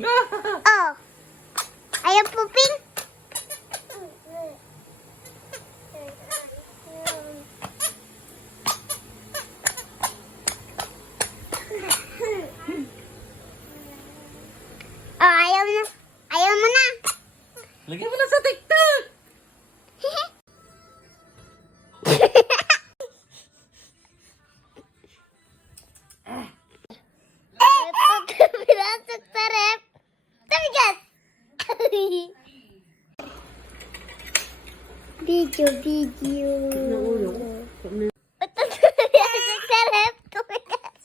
Oh. Ayaw puping. Oh, ayaw na. Ayaw mo na. Lagyan mo na sa TikTok. Pinasok sa rep. Tamigas. Video. Pinasok sa rep. Tumigas.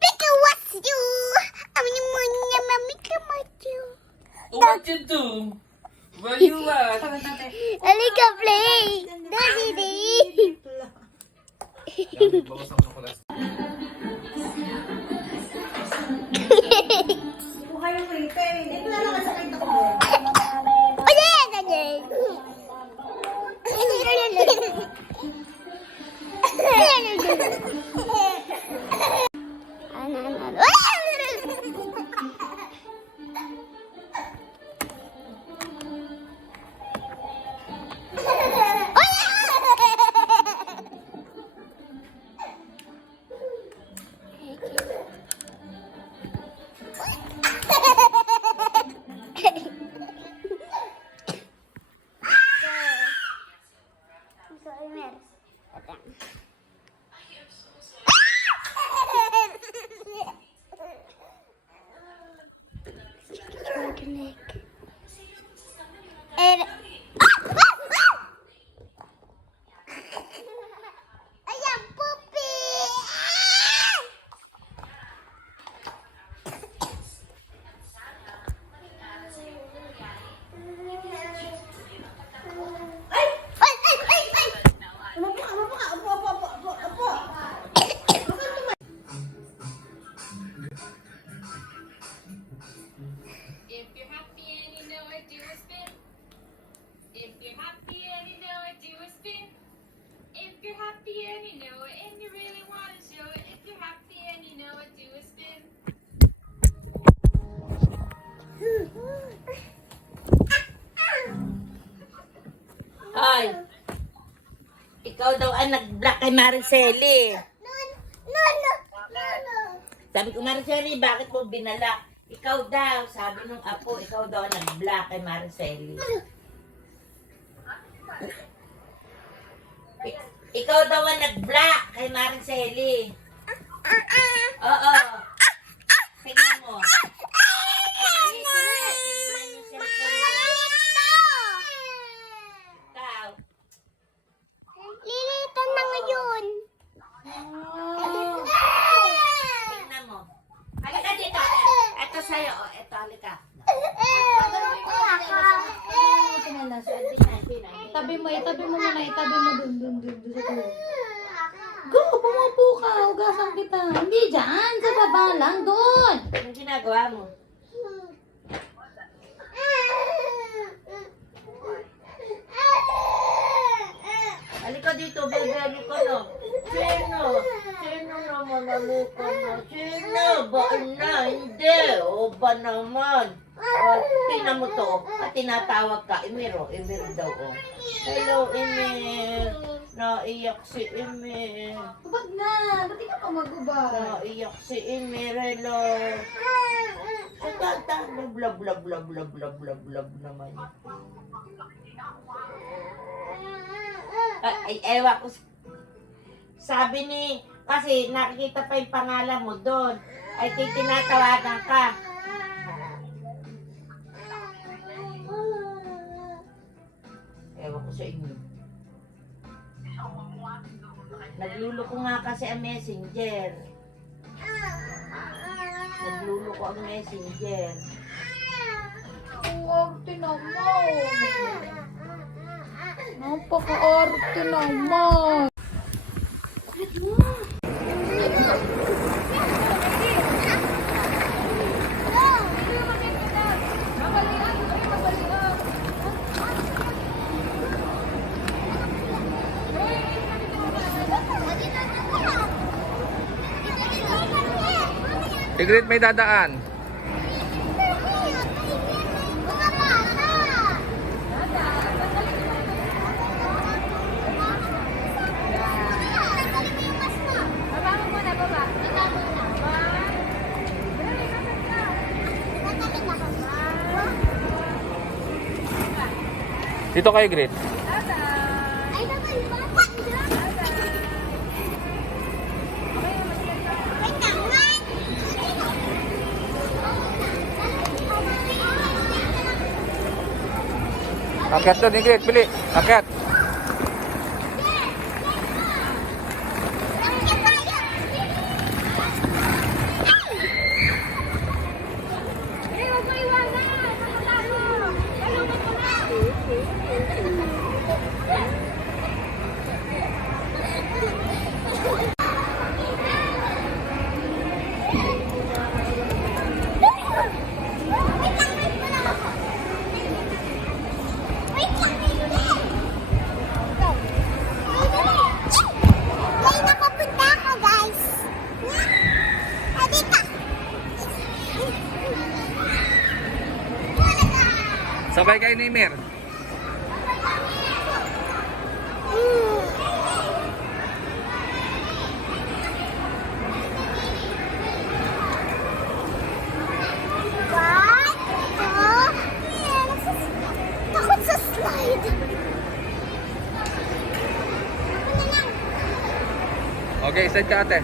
Pikawas you. Amin mo niya mamikamatyo. What you do? Where you at? Halika, play. Daddy. Ayan, pupi! If you're happy and you know it, do a spin. If you're happy and you know it, do a spin. If you're happy and you know it, and you really want to show it. If you're happy and you know it, do a spin. Hoy, ikaw daw ang nag-block kay Mariceli. No. Sabi ko, Mariceli, bakit mo binala? Ikaw daw, sabi nung apo, ikaw daw ang nag-block kay Mariceli. Ikaw daw ang nag-block kay Mariceli. Oo. Tingnan mo. Ikaw. Lilitan na ngayon. Tingnan mo. Halika dito. Ito sa'yo. Ito, halika. Itabi mo muna, itabi mo dun sa tulo. Go, pumupo ka, hugasan kita. Hindi dyan, sa baba lang, dun. Anong ginagawa mo? Halika dito, baby. Halika na. Sino naman halika na? Sino? Ba na? Hindi. O ba naman? Tingnan mo to. At tinatawag ka. Emir daw. Oh. Hello, Emir. Naiyak si Emir. Hubad na, ba't di ka pa magubad? Naiyak si Emir. Hello. Tata, blab naman yun. Ay, ewan ko. Sabi ni, kasi nakikita pa yung pangalan mo doon. Ay, tinatawagan ka. Ewan ko sa inyo. Nagluluko nga kasi ang messenger. Nagluluko ang messenger. Arte naman. Napaka-arte naman. Sigrid, may dadaan. Dito kayo, Grit. Ay, naman, bata. Wait naman. Akyat doon, Ingrid. Bili. Akyat. May napapunta ako, guys. Halika. Sabay kayo ni Mir. What? Oh, takot sa slide. Ako na lang. Okay, side ka ate.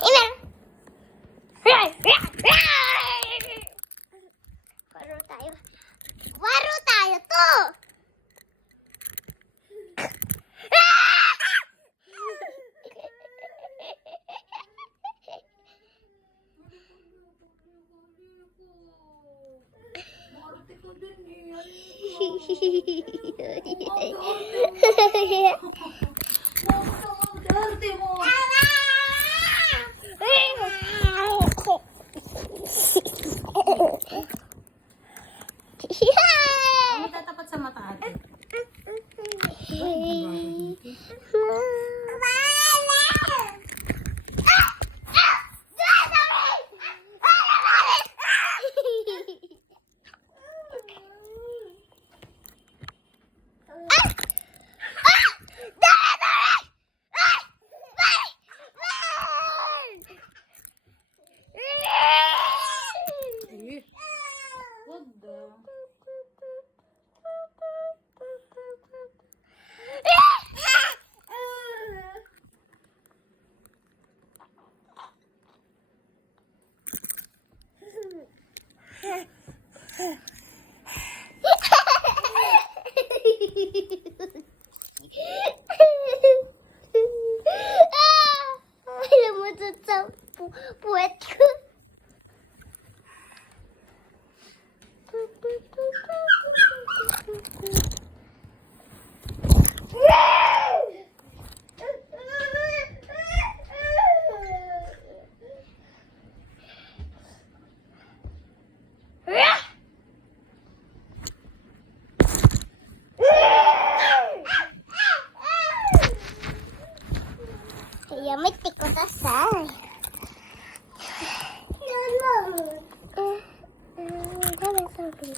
Ina. Waro tayo. Waro tayo to. Darte mo. Ang tatapat sa mata ate. Wag daw. Alam mo to sa puwet ko. Yamit ko ta say. Dami sabi.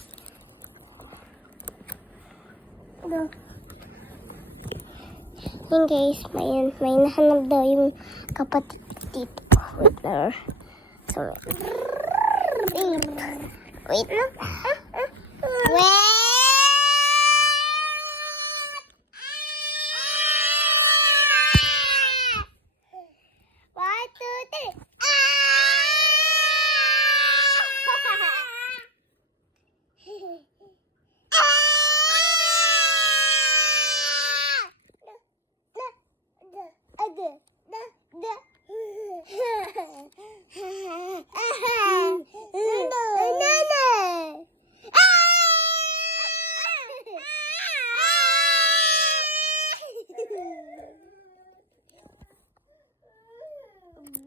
Yun guys, may nahanap daw yung kapatid dito ko. Wait na. So, wait na. Wait! 1, 2, 3.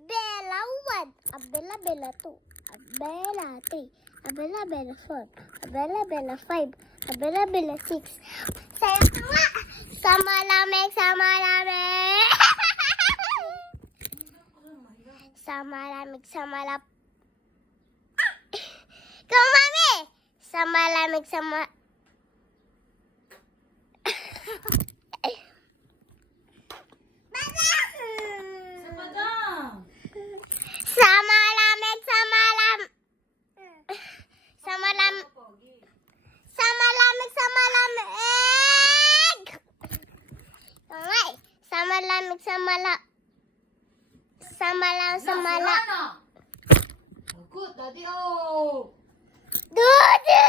Bella 1, Bella 2, Bella 3, Abela Bela 4, Abela Bela 5, Abela Bela 6. Sayo ka nga! Sa malamig, sa malamig! Sa malamig, sa malap... Ikaw, mami! Sa malamig, sa Padang. Sa malamig, sa malam... Sa malam... Sa malamig, sa malamig! Tungay! Sa malamig, sa mala... Sa malam, sa mala... Good, daddy, oh. Dudu!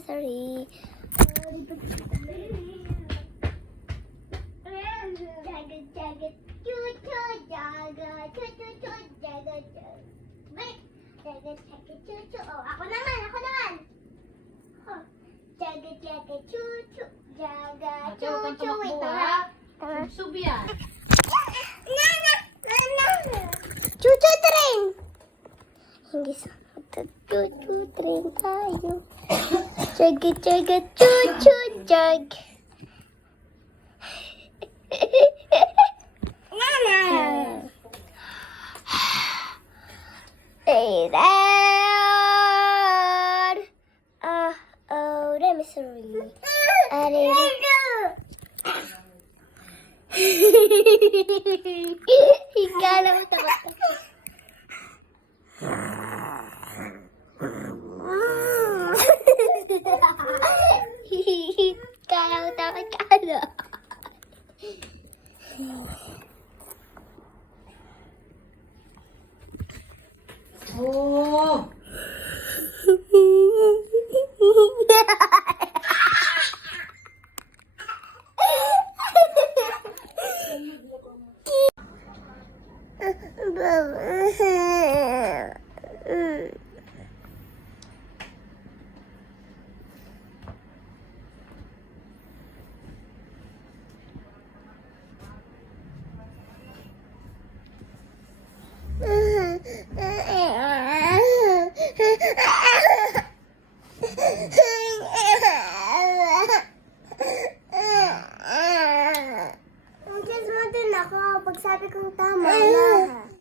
Sorry. Jagat, cucu, jagat, cucu, jagat, baik. Jagat, cucu. Oh, aku naman. Oh, jagat, cucu, jagat, Ate, huwag kang cucu. tumakbo, Ito ha? nga. Sub yan. Nana. Cucu train. Hindi sa cucu train tayo. Jagat, cucu, jag. Nana. Hey there. Oh, let me sorry. Ikala mo tawa. Ikala mo tawa kala. Oh. Ang kiss mo din ako pag sabi kong tama na.